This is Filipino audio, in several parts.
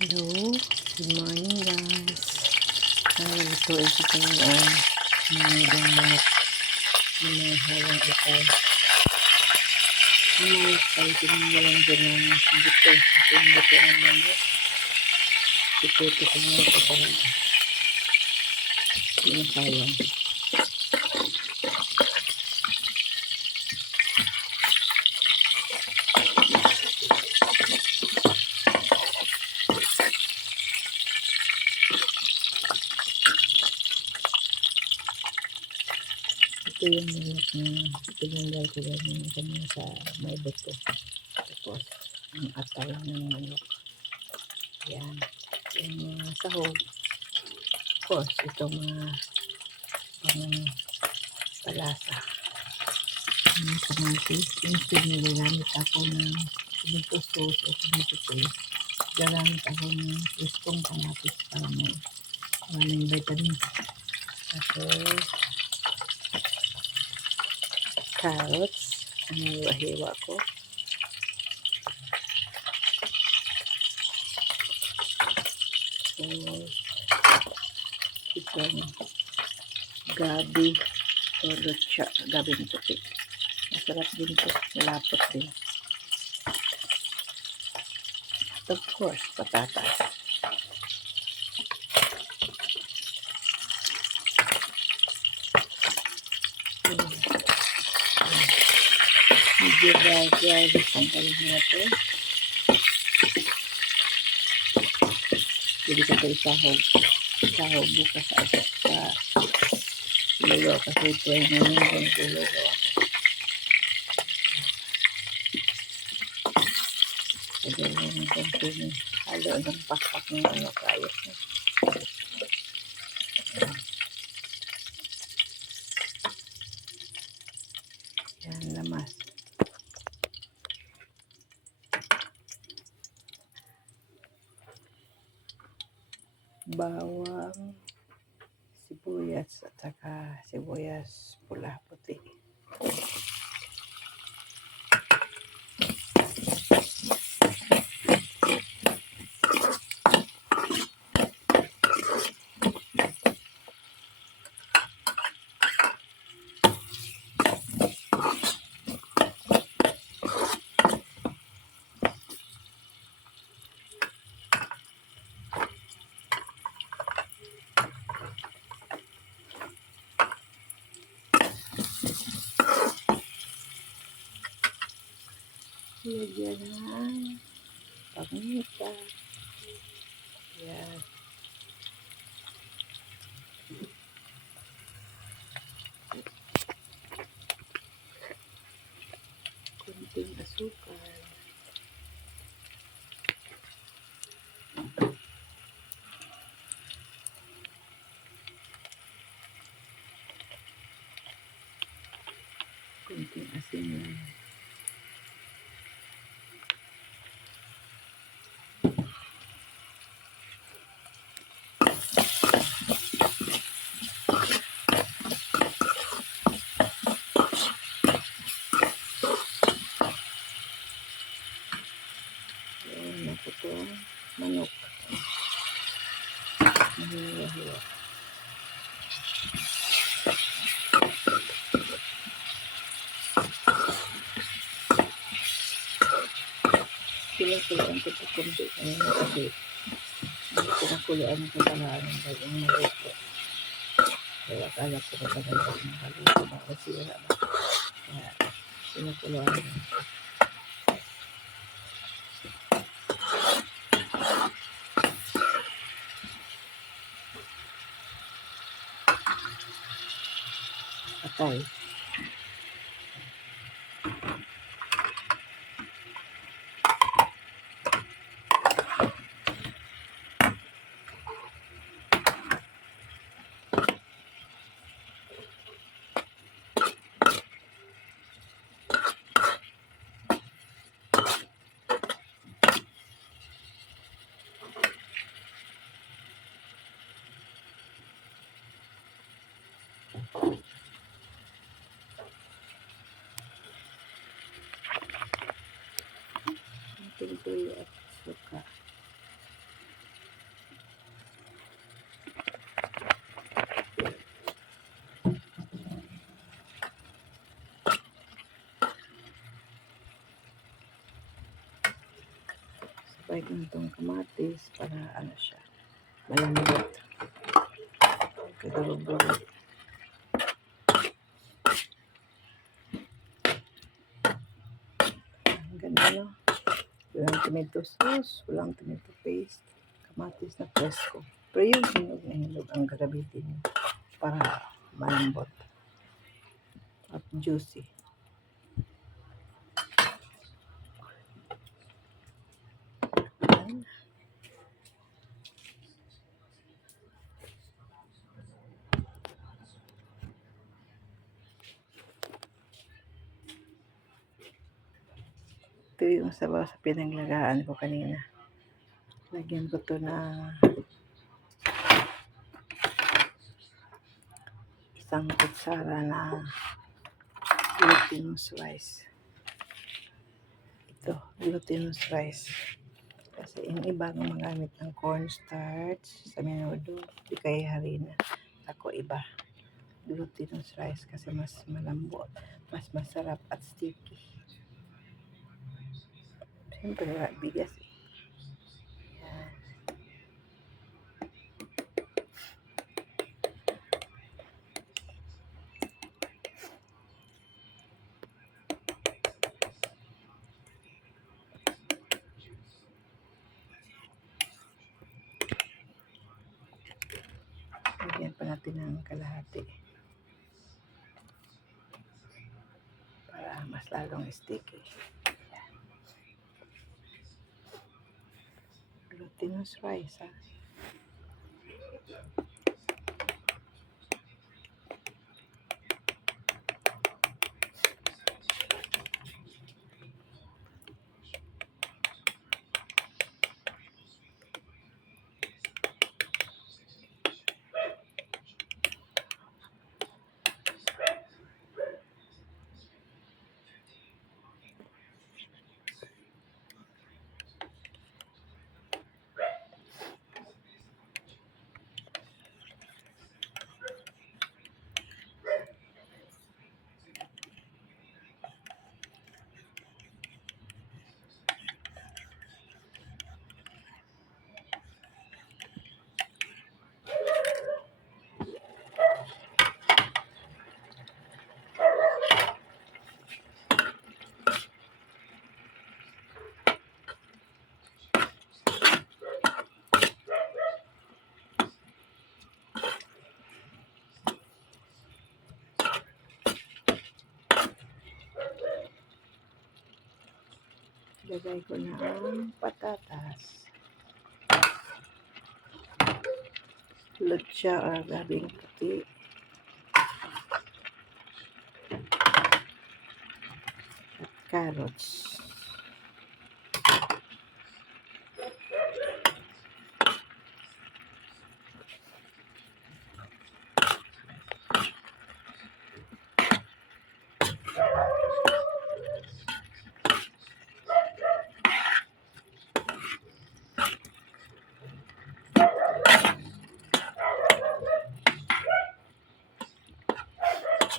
Hello, good morning guys. Ito ay sa kanyang mga manok na may hawang itay. Ang manok ay tinanggalan din ng buto. Ito yung buto ng manok. Ito ko nga ito sa yung hawang. Ito yung manok na tinanggal ko lang kanya sa may buto. Tapos, ang atay ng manok. Yan. Yung sahog. Of course, ito mga palasa. Yung kamatis. Instead nilagamit ako ng tomato sauce o tomato paste. Gagamit ako ng pistong kamatis para may maraming vitamin. Tapos, carrots. Ang hiwa-hiwa ko. Tapos, itong gabi o lutsa. Gabi ng puti. Masarap din ito. Malapot din. At of course, patatas. Medyo dry. Tanggalin mo na ito. Pwede ka ito isahog. Isahog bukas sa lulo kasi ito ay ngayon yung lulo. Pwede mo yung konting halo ng pakpak ng kayos mo. Yan, lamas. Bawang, sibuyas at saka sibuyas pula puti. Lagyan ng paminta. Yan. Kunting asukal. Kunting asin lang. Ayan, ako itong manok. Mahiwa-hiwa. Kula-kulaan ko ito kunti kasi pinakuluan ko talaga ng bagong maluto. Kaya akala ko matagal ko maluto na masira na. Kaya pinakuluan ko. Patay. Tuloy at suka. Lagay ko itong kamatis para ano siya, malambot. Kadurog-durog. Ang ganda, no? Walang tomato sauce, walang tomato paste, kamatis na presko. Pero yung hinog na hinog ang gagamitin niyo para malambot at juicy. Ayan. Ito yung sabaw sa pinaglagaan ko kanina. Lagyan ko to na isang kutsara na glutinous rice. Ito, glutinous rice. Kasi yung iba gumagamit ng cornstarch sa menudo, di kaya harina. Ako iba, glutinous rice kasi mas malambot, mas masarap at sticky. Siyempre, bigas eh. Yan. Lagyan pa natin ng kalahati para mas lalong sticky. Yan. Glutinous rice, ha? Lagay ko na ang patatas. Lutsa or gabing puti. At carrots.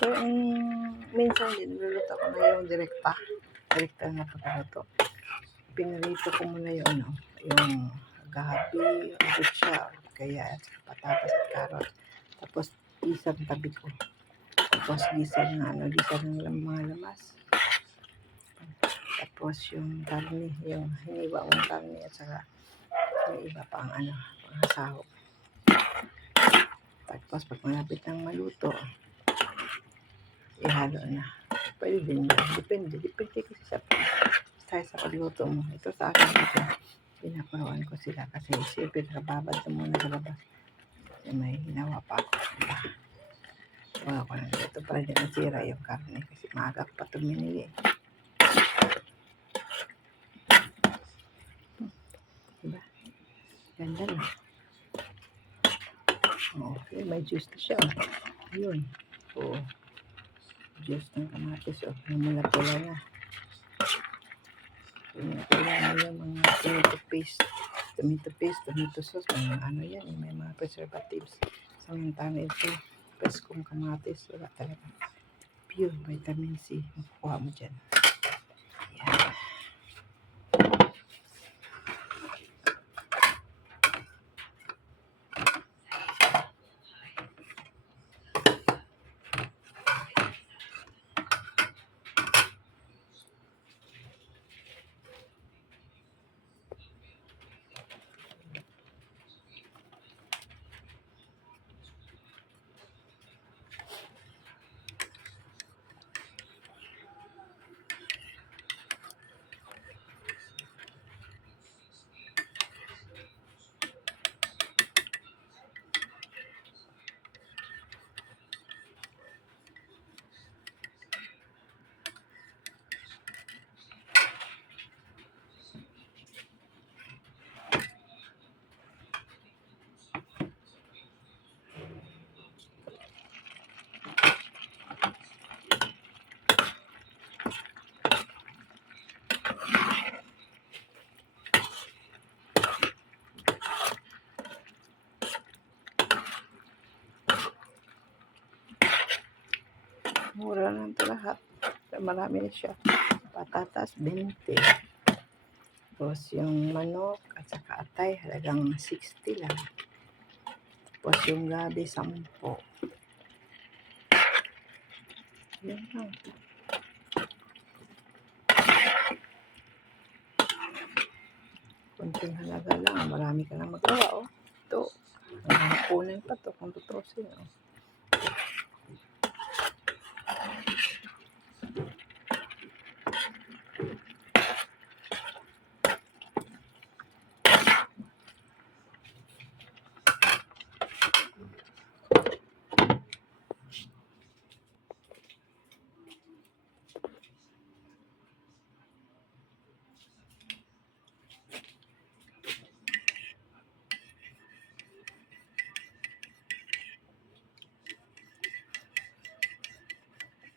So, minsan din, niluluto ko na yung direkta na pagkaluto. Pinalito ko muna yung ano, yung gabi, butsa, kaya patatas at carrot. Tapos, isang tabi ko. Tapos, gisang ng mga lamas. Tapos, yung karne, yung hiniwa kong karne at saka yung iba pang pang sahog. Tapos, pag malapit ng maluto, ihalo na. Pwede din yan. Depende kasi sa pagluto mo. Ito sa akin ito. Pinakuruan ko sila kasi siyempre nakababad na muna sa labas. Kasi may hinawa pa ako. Wala ko lang dito para di masira yung karne kasi maaga ko pa tuminili. Diba? Ganda na. Okay, may juice na siya. Ayun. Oo. Juice ng kamatis. Namula-pula na. Namula na yung mga tomato sauce. Mga yan. May mga preservatives. Samantala ito. Preskong kamatis. Wala talaga. Pure vitamin C. Makukuha mo dyan. Ayan. Mura lang ito lahat. Marami na siya. Patatas, 20. Tapos yung manok at saka atay, halagang 60 lang. Tapos yung gabi, 10. Yan lang. Kunting halaga lang. Marami ka lang magawa, oh. Ito. Kunin pa to kung tutusin, oh.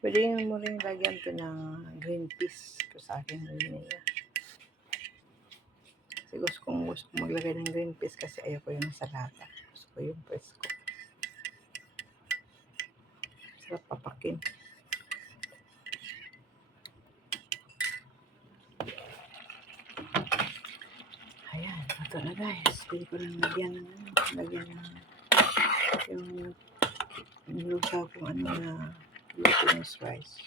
Pwede mo rin lagyan to ng green peas. Ito sa akin rin nila. Kasi gusto kong maglagay ng green peas kasi ayoko yung salata. Gusto ko yung presko. Sarap papakin. Ayan, ito na guys. Pwede ko lang lagyan ng yung nilusaw kung ano na glutinous rice.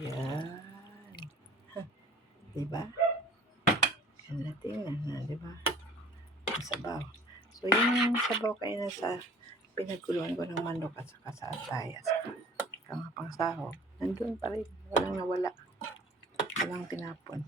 Yan. Diba? Yan natin na, diba? Sabaw. So, yung sabaw kayo na sa pinagkuluan ko ng manok at saka sa atay at saka pang saho, nandun pa rin. Walang nawala. Walang tinapon.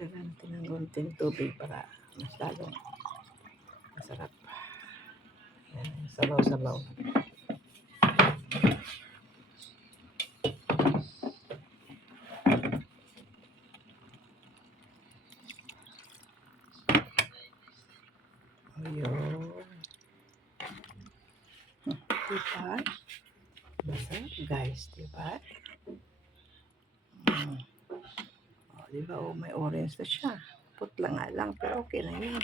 Ito lang natin ng konting tubig para mas lalong masarap. Yan, sabaw-sabaw. Ayun. Diba? Masarap guys, diba? O, diba? O, may orange na siya. Putla nga lang, pero okay na yun.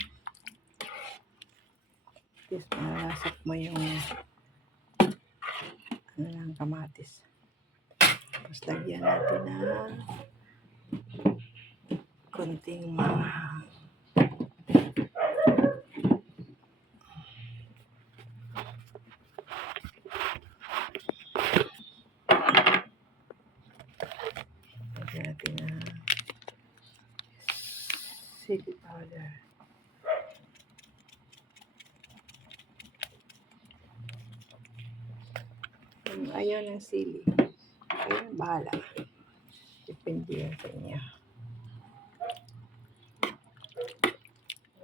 At least malasak mo yung ano lang, kamatis. Tapos lagyan natin na konting manghang. Lagyan natin na chili powder. Kung ayaw ng sili, ayaw, bahala. Depende yan sa inyo.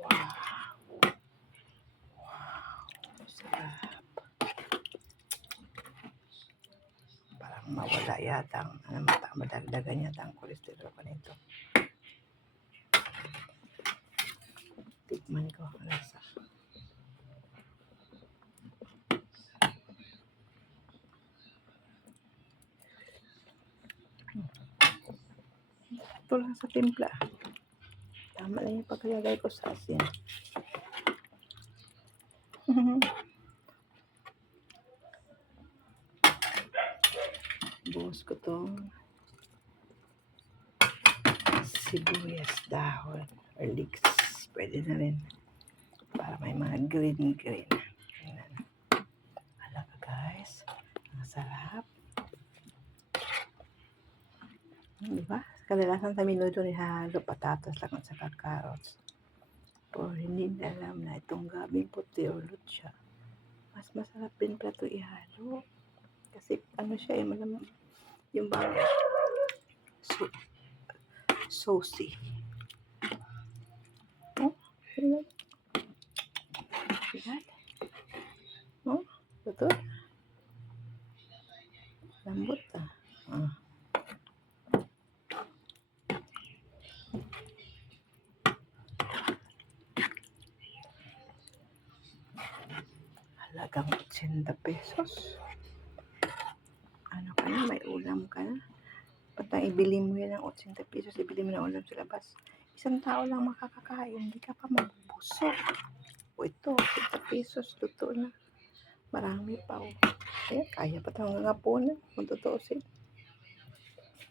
Wow! Sarap. Parang mawala yata ang madagdagan yata ang cholesterol ko nito. Tikman ko ang lasa. Ito lang sa timpla. Tama lang yung pagkalagay ko sa asin. Buhos ko itong sibuyas dahon or leeks. Pwede na rin. Para may mga green. Ayan. Alaga guys. Ang sarap. Diba? Kadalasan sa minuto ni halo patatas lang at saka carrots. Or hindi na alam na itong gabing puti o lutsya. Mas masarap din pala ito ihalo. Kasi ano siya malamang yung bang saucy. Oh, tingnan. Yan. Oh, betul. Lambot ah. 80 pesos. Ano ka na, may ulam ka na. Ba't ibili mo yan ng 80 pesos, ibili mo ng ulam sa labas. Isang tao lang makakakain, hindi ka pa mabubusog. O ito, 80 pesos, luto na. Marami pa o. Kaya pa ito hanggang hapunan, kung tutuusin.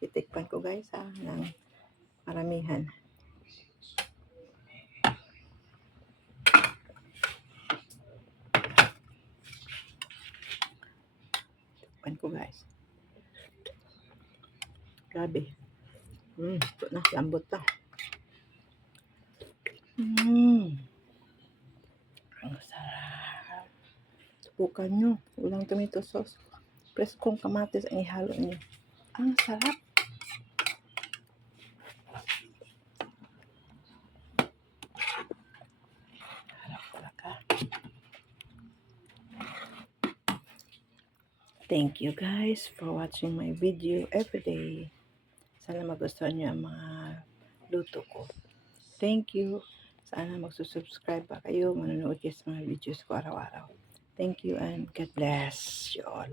Titikpan ko guys ng maramihan. Tikpan ko guys. Grabe. Ito na, lambot to. Ang sarap. Subukan nyo. Walang tomato sauce. Preskong kamatis ang ihalo nyo. Ang sarap. Harap talaga. Thank you guys for watching my video everyday. Sana magustuhan nyo ang mga luto ko. Thank you. Sana magsusubscribe pa kayo. Manonood kayo sa mga videos ko araw-araw. Thank you and God bless you all.